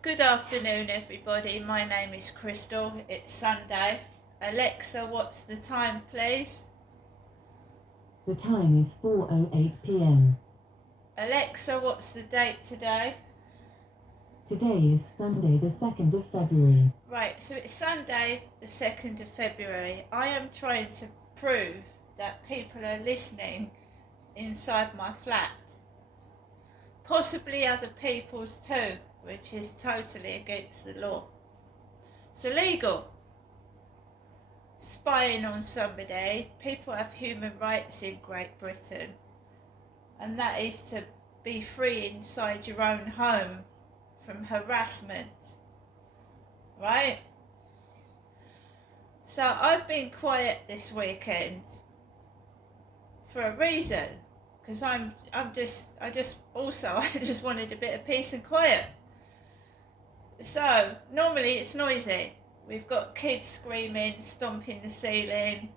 Good afternoon, everybody. My name is Crystal. It's Sunday. Alexa, what's the time, please? The time is 4:08 p.m. Alexa, what's the date today? Today is Sunday, the 2nd of February. Right, so it's Sunday, the 2nd of February. I am trying to prove that people are listening inside my flat. Possibly other people's too, which is totally against the law. It's illegal. Spying on somebody. People have human rights in Great Britain, and that is to be free inside your own home from harassment, right? So I've been quiet this weekend for a reason, because I just wanted a bit of peace and quiet. So normally it's noisy. We've got kids screaming, stomping the ceiling,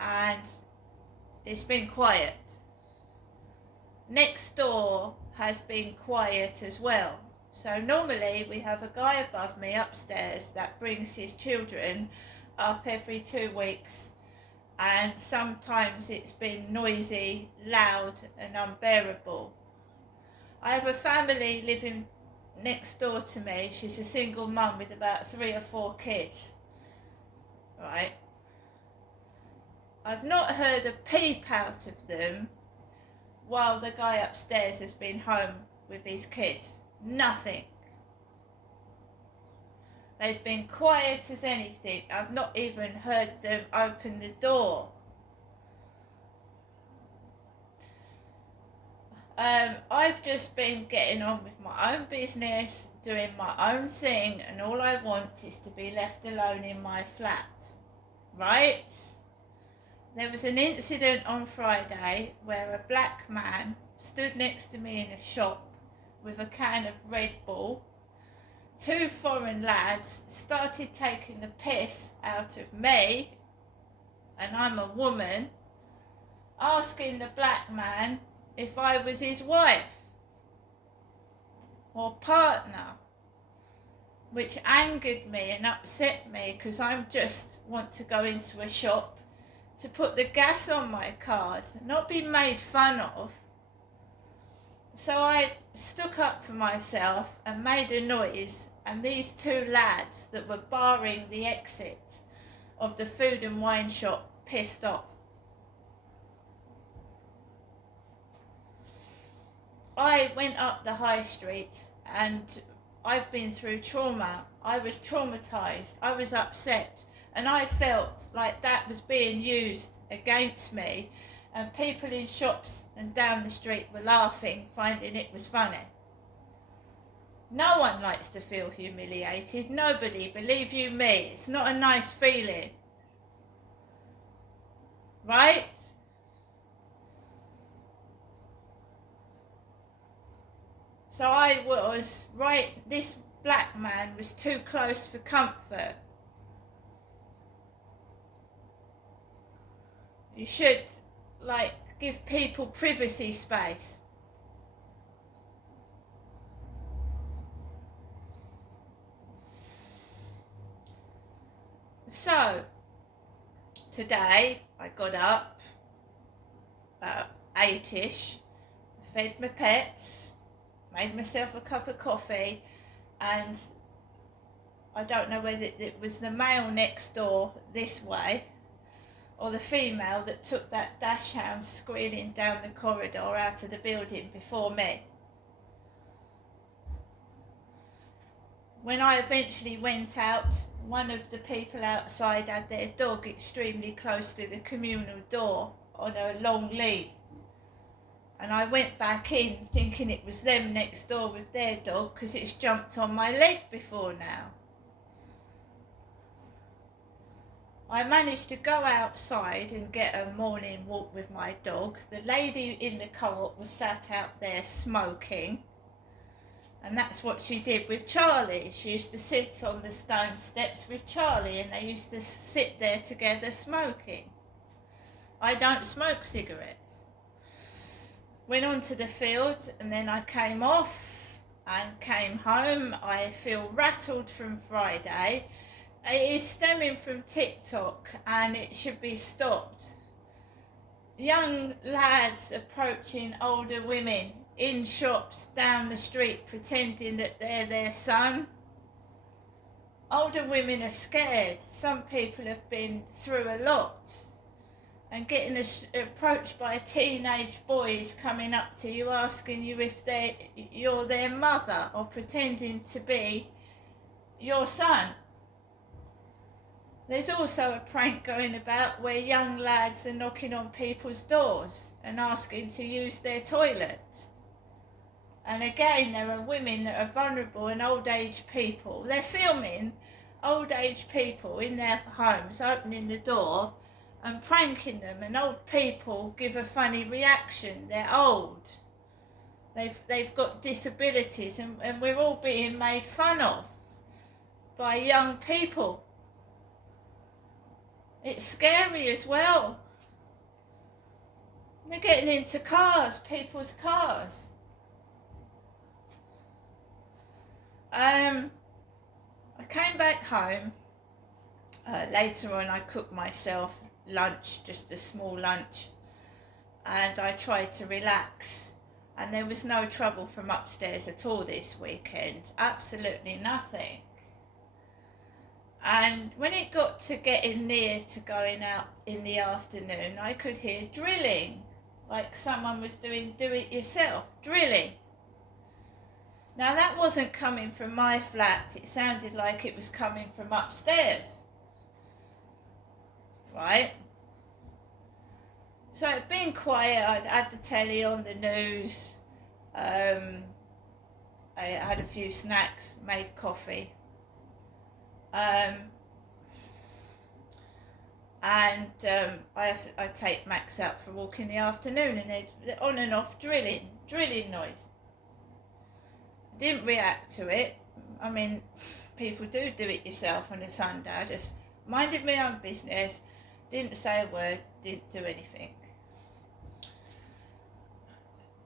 and it's been quiet. Next door has been quiet as well. So normally we have a guy above me upstairs that brings his children up every 2 weeks, and sometimes it's been noisy, loud and unbearable. I have a family living next door to me. She's a single mum with about 3 or 4 kids, right? I've not heard a peep out of them while the guy upstairs has been home with his kids. Nothing. They've been quiet as anything. I've not even heard them open the door. I've just been getting on with my own business, doing my own thing, and all I want is to be left alone in my flat, right? There was an incident on Friday where a black man stood next to me in a shop with a can of Red Bull. 2 foreign lads started taking the piss out of me, and I'm a woman, asking the black man if I was his wife or partner, which angered me and upset me, because I just want to go into a shop to put the gas on my card, not be made fun of. So I stuck up for myself and made a noise, and these 2 lads that were barring the exit of the food and wine shop pissed off. I went up the high street, and I've been through trauma. I was traumatised, I was upset, and I felt like that was being used against me, and people in shops and down the street were laughing, finding it was funny. No one likes to feel humiliated. Nobody, believe you me. It's not a nice feeling, right? So I was right, this black man was too close for comfort. You should, give people privacy space. So, today I got up about 8ish, fed my pets, made myself a cup of coffee, and I don't know whether it was the male next door this way or the female that took that dachshund squealing down the corridor out of the building before me. When I eventually went out, one of the people outside had their dog extremely close to the communal door on a long lead. And I went back in thinking it was them next door with their dog, because it's jumped on my leg before now. I managed to go outside and get a morning walk with my dog. The lady in the co-op was sat out there smoking, and that's what she did with Charlie. She used to sit on the stone steps with Charlie, and they used to sit there together smoking. I don't smoke cigarettes. Went onto the field, and then I came off and came home. I feel rattled from Friday. It is stemming from TikTok and it should be stopped. Young lads approaching older women in shops down the street pretending that they're their son. Older women are scared. Some people have been through a lot. And getting approached by teenage boys coming up to you asking you if you're their mother or pretending to be your son. There's also a prank going about where young lads are knocking on people's doors and asking to use their toilet. And again, there are women that are vulnerable and old age people. They're filming old age people in their homes, opening the door and pranking them, and old people give a funny reaction. They're old. They've got disabilities and we're all being made fun of by young people. It's scary as well. They're getting into cars, people's cars. I came back home. Later on I cooked myself lunch, just a small lunch, and I tried to relax, and there was no trouble from upstairs at all this weekend, absolutely nothing. And when it got to getting near to going out in the afternoon, I could hear drilling, like someone was doing do-it-yourself drilling. Now that wasn't coming from my flat, it sounded like it was coming from upstairs. Right? So it'd been quiet. I'd had the telly on, the news. I had a few snacks, made coffee. I take Max out for a walk in the afternoon, and they're on and off drilling noise. Didn't react to it. I mean, people do it yourself on a Sunday. I just minded my own business. Didn't say a word, didn't do anything.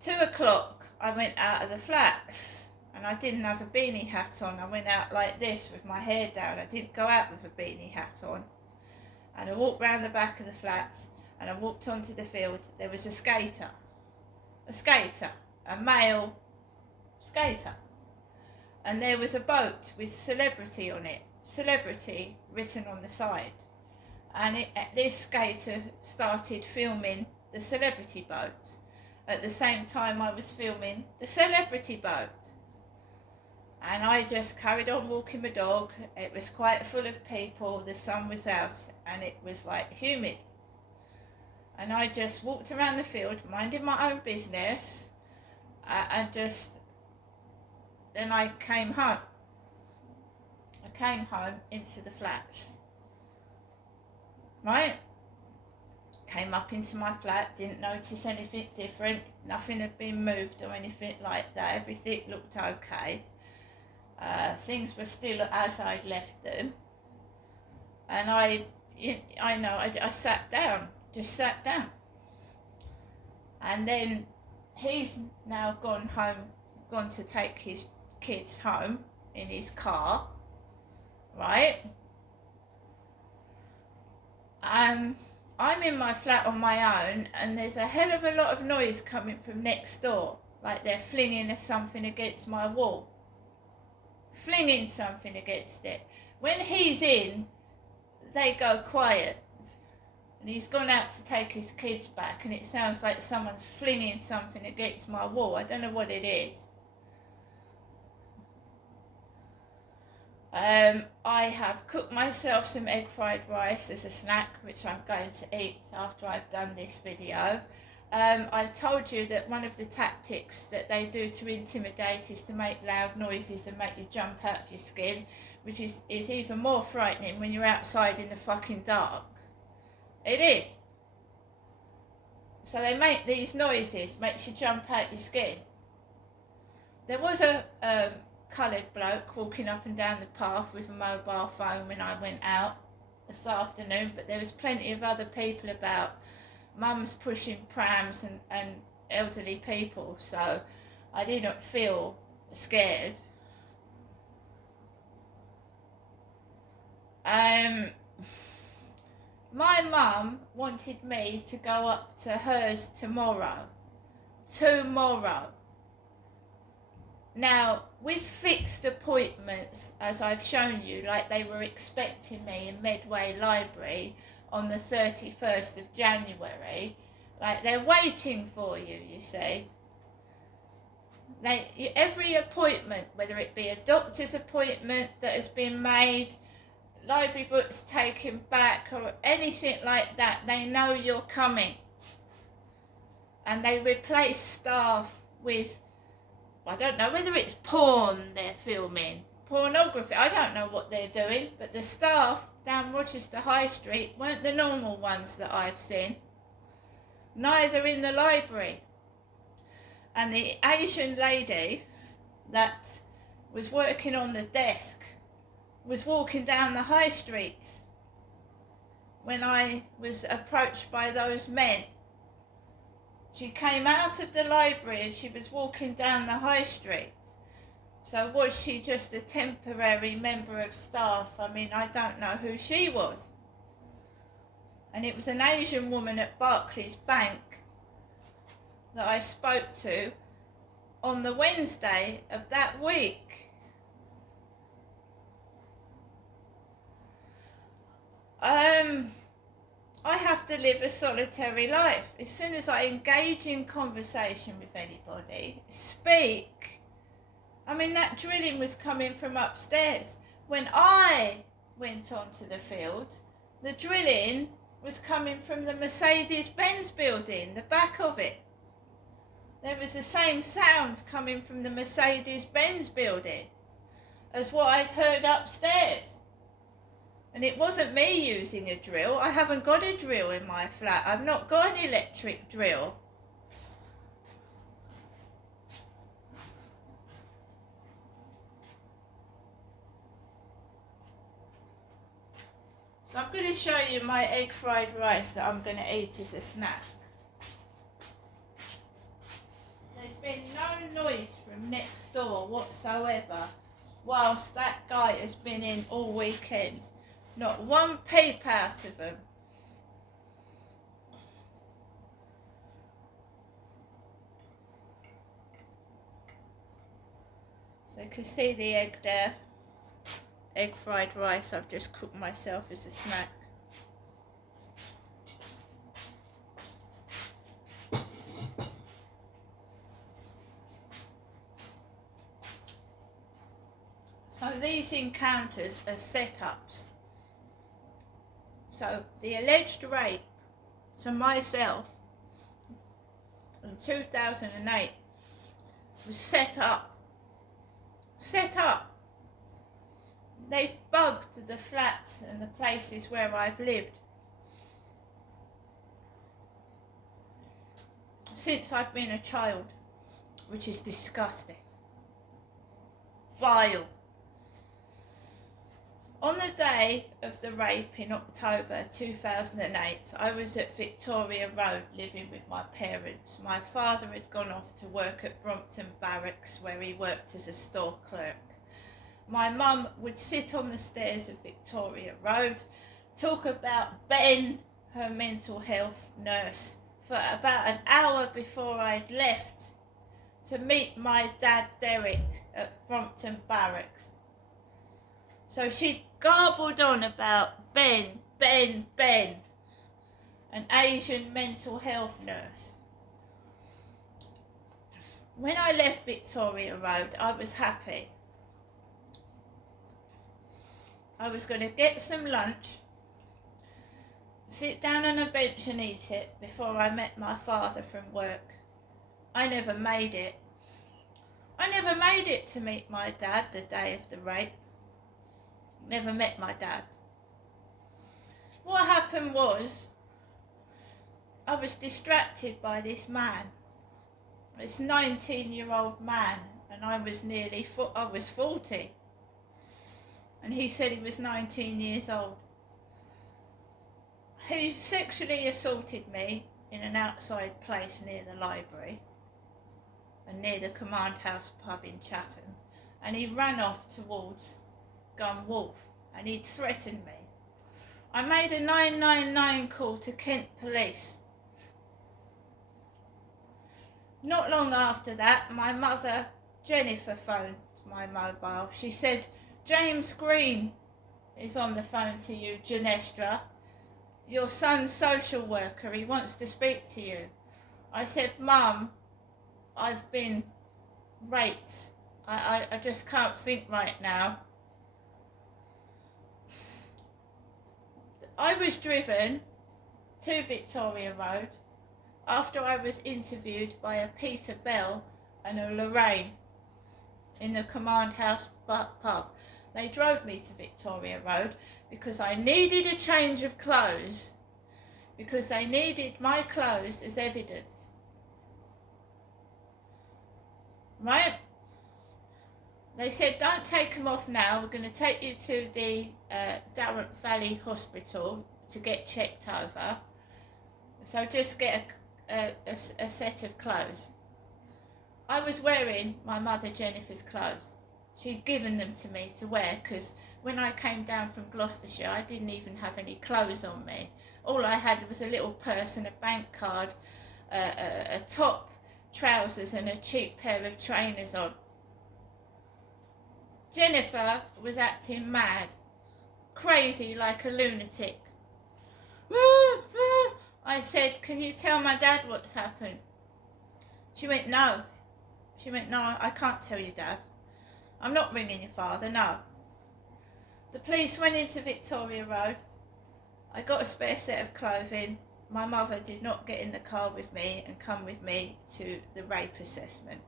2 o'clock, I went out of the flats and I didn't have a beanie hat on. I went out like this with my hair down. I didn't go out with a beanie hat on. And I walked round the back of the flats and I walked onto the field. There was a skater, a male skater. And there was a boat with celebrity on it, celebrity written on the side. And this skater started filming the celebrity boat. At the same time I was filming the celebrity boat. And I just carried on walking my dog. It was quite full of people, the sun was out and it was like humid. And I just walked around the field, minding my own business, and then I came home. I came home into the flats. Right? Came up into my flat, didn't notice anything different, nothing had been moved or anything like that, everything looked okay. Things were still as I'd left them. And I sat down, just sat down. And then he's now gone to take his kids home in his car, right? I'm in my flat on my own and there's a hell of a lot of noise coming from next door, like they're flinging something against my wall. Flinging something against it. When he's in, they go quiet. And he's gone out to take his kids back and it sounds like someone's flinging something against my wall. I don't know what it is. I have cooked myself some egg fried rice as a snack, which I'm going to eat after I've done this video. I've told you that one of the tactics that they do to intimidate is to make loud noises and make you jump out of your skin, which is even more frightening when you're outside in the fucking dark. It is. So they make these noises, makes you jump out your skin. There was a coloured bloke walking up and down the path with a mobile phone when I went out this afternoon, but there was plenty of other people about, mums pushing prams and elderly people, so I didn't feel scared. My mum wanted me to go up to hers tomorrow. Now, with fixed appointments, as I've shown you, like they were expecting me in Medway Library on the 31st of January, like they're waiting for you, you see. Every appointment, whether it be a doctor's appointment that has been made, library books taken back, or anything like that, they know you're coming. And they replace staff with, I don't know whether it's porn they're filming, pornography, I don't know what they're doing, but the staff down Rochester High Street weren't the normal ones that I've seen. Neither in the library. And the Asian lady that was working on the desk was walking down the high street when I was approached by those men. She came out of the library and she was walking down the high street. So was she just a temporary member of staff? I mean, I don't know who she was. And it was an Asian woman at Barclays Bank that I spoke to on the Wednesday of that week. I have to live a solitary life. As soon as I engage in conversation with anybody, speak, I mean, that drilling was coming from upstairs. When I went onto the field, the drilling was coming from the Mercedes-Benz building, the back of it. There was the same sound coming from the Mercedes-Benz building as what I'd heard upstairs. And it wasn't me using a drill. I haven't got a drill in my flat. I've not got an electric drill. So I'm going to show you my egg fried rice that I'm going to eat as a snack. There's been no noise from next door whatsoever whilst that guy has been in all weekend. Not one peep out of them. So you can see the egg there. Egg fried rice I've just cooked myself as a snack. So these encounters are setups. So the alleged rape to myself in 2008 was set up. They've bugged the flats and the places where I've lived since I've been a child, which is disgusting, vile. On the day of the rape in October 2008, I was at Victoria Road living with my parents. My father had gone off to work at Brompton Barracks, where he worked as a store clerk. My mum would sit on the stairs of Victoria Road, talk about Ben, her mental health nurse, for about an hour before I'd left to meet my dad Derek at Brompton Barracks. So she garbled on about Ben, an Asian mental health nurse. When I left Victoria Road, I was happy. I was going to get some lunch, sit down on a bench and eat it before I met my father from work. I never made it. I never made it to meet my dad the day of the rape. Never met my dad. What happened was, I was distracted by this man, this 19-year-old man, and I was 40. And he said he was 19 years old. He sexually assaulted me in an outside place near the library. and near the Command House pub in Chatham, and he ran off towards Gun Wharf, and he'd threatened me. I made a 999 call to Kent Police. Not long after that, my mother, Jennifer, phoned my mobile. She said, James Green is on the phone to you, Janestra. Your son's social worker, he wants to speak to you. I said, Mum, I've been raped. I just can't think right now. I was driven to Victoria Road after I was interviewed by a Peter Bell and a Lorraine in the Command House pub. They drove me to Victoria Road because I needed a change of clothes, because they needed my clothes as evidence. Right? They said, don't take them off now, we're going to take you to the Darrant Valley Hospital to get checked over. So just get a set of clothes. I was wearing my mother Jennifer's clothes. She'd given them to me to wear because when I came down from Gloucestershire I didn't even have any clothes on me. All I had was a little purse and a bank card, a top, trousers and a cheap pair of trainers on. Jennifer was acting mad, crazy like a lunatic. I said, can you tell my dad what's happened? She went, no. She went, no, I can't tell you, Dad. I'm not ringing your father, no. The police went into Victoria Road. I got a spare set of clothing. My mother did not get in the car with me and come with me to the rape assessment.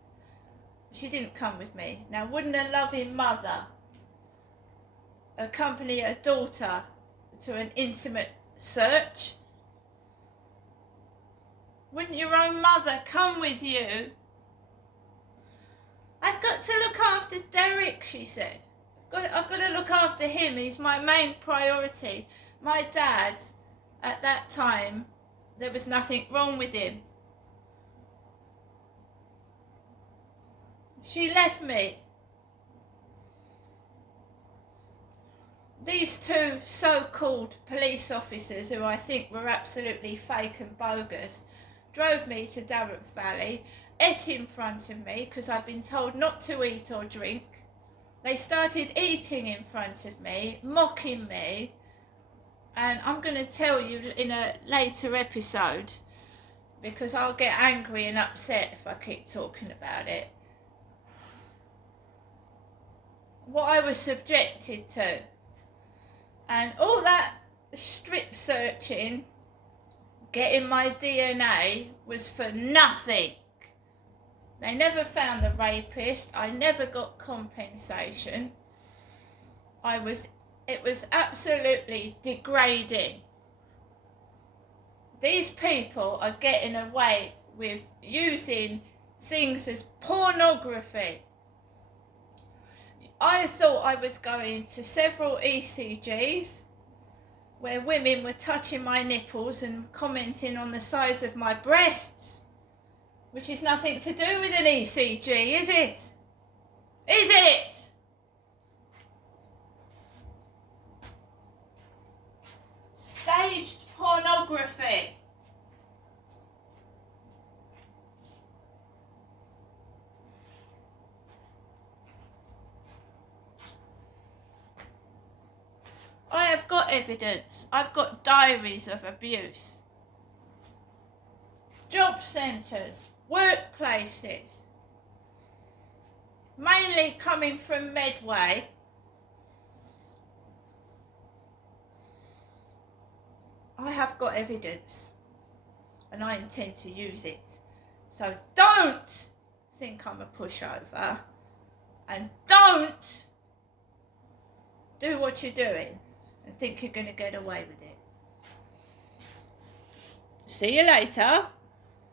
She didn't come with me. Now, wouldn't a loving mother accompany her daughter to an intimate search? Wouldn't your own mother come with you? I've got to look after Derek, she said. I've got to look after him. He's my main priority. My dad, at that time, there was nothing wrong with him. She left me. These two so-called police officers, who I think were absolutely fake and bogus, drove me to Darrant Valley, ate in front of me because I'd been told not to eat or drink. They started eating in front of me, mocking me, and I'm going to tell you in a later episode because I'll get angry and upset if I keep talking about it, what I was subjected to. And all that strip searching, getting my DNA, was for nothing. They never found the rapist. I never got compensation. It was absolutely degrading. These people are getting away with using things as pornography. I thought I was going to several ECGs where women were touching my nipples and commenting on the size of my breasts, which is nothing to do with an ECG, is it? Is it? Staged pornography. I have got evidence. I've got diaries of abuse. Job centres, workplaces, mainly coming from Medway. I have got evidence and I intend to use it. So don't think I'm a pushover and don't do what you're doing and think you're going to get away with it. See you later.